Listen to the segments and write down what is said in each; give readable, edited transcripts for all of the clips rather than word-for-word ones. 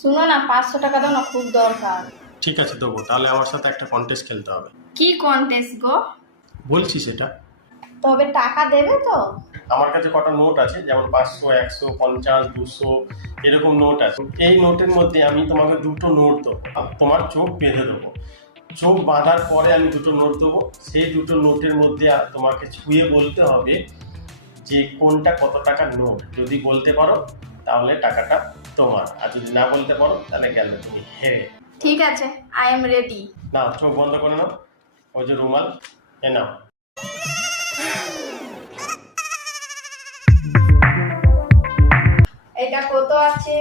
শুনো না, 500 টাকা দাও না, খুব দরকার। ঠিক আছে দেবো, তাহলে আমার সাথে একটা কন্টেস্ট খেলতে হবে। কি কন্টেস্ট গো? বলছি সেটা। তবে টাকা দেবে তো? আমার কাছে কটা নোট আছে, যেমন 500, 100, 50, 200 এরকম নোট আছে। এই নোটের মধ্যে আমি তোমাকে দুটো নোট দেবো, তোমার চোখ বেঁধে দেবো। চোখ বাঁধার পরে আমি দুটো নোট দেবো, সেই দুটো নোটের মধ্যে তোমাকে ছুঁয়ে বলতে হবে যে কোনটা কত টাকার নোট। যদি বলতে পারো তাহলে টাকাটা তোমার, আর যদি না বলতে পারো তাহলে গেলে তুমি হেরে। ঠিক আছে, আই এম রেডি। না, চোখ বন্ধ করে নাও, ওই যে রুমাল এ নাও। এটা কত আছে?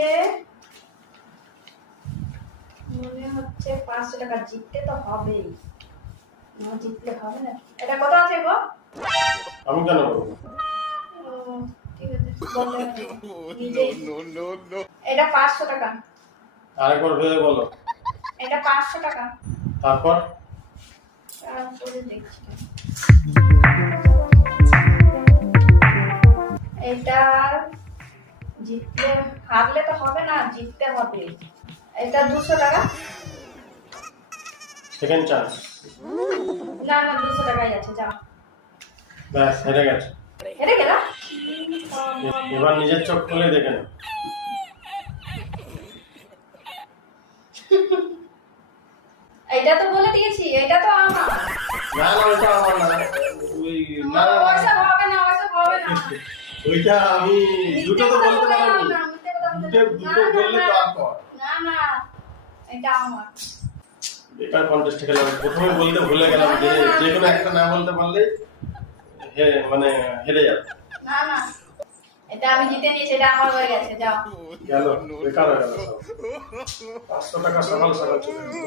মনে হচ্ছে 500 টাকা। জিততে তো হবেই, না জিতলে হবে না। এটা কত আছে গো? আমি কেন বলবো? ও, ঠিক আছে, বললে নিজেই। এটা 500 টাকা। আরেকবার ভেবে বলো। এটা 500 টাকা। তারপর তারপরে দেখছি। এটা জিতলে, হারলে তো হবে না, জিততে হবে। এটা 200 টাকা। Second chance. না না, 200 টাকাই আছে, যাও। ব্যাস, হেরে গেছে। হেরে গেলাম। এবার নিজের চোখ খুলে দেখে নাও। এটা তো বলে দিয়েছি, এটা তো আমার। না না, ওইটা আমার না। ওই না না, ওইসব হবে না, ওইসব হবে না। ওইটা আমি দুটো তো বলতে পারবো। মিথ্যে কথা বলতে দুটো বললে তারপর না না, এটা আমার। বেকার কন্টেস্ট খেলাম, প্রথমে বলতে ভুলে গেলাম যে যে কোনো একটা না বলতে পারলে মানে হেরে যাবে। না না, এটা আমি জিতে নিয়েছি, এটা আমার হয়ে গেছে, যাও। গেল, বেকার হয়ে গেল সব। 500 টাকা সকাল সকাল চলে গেল।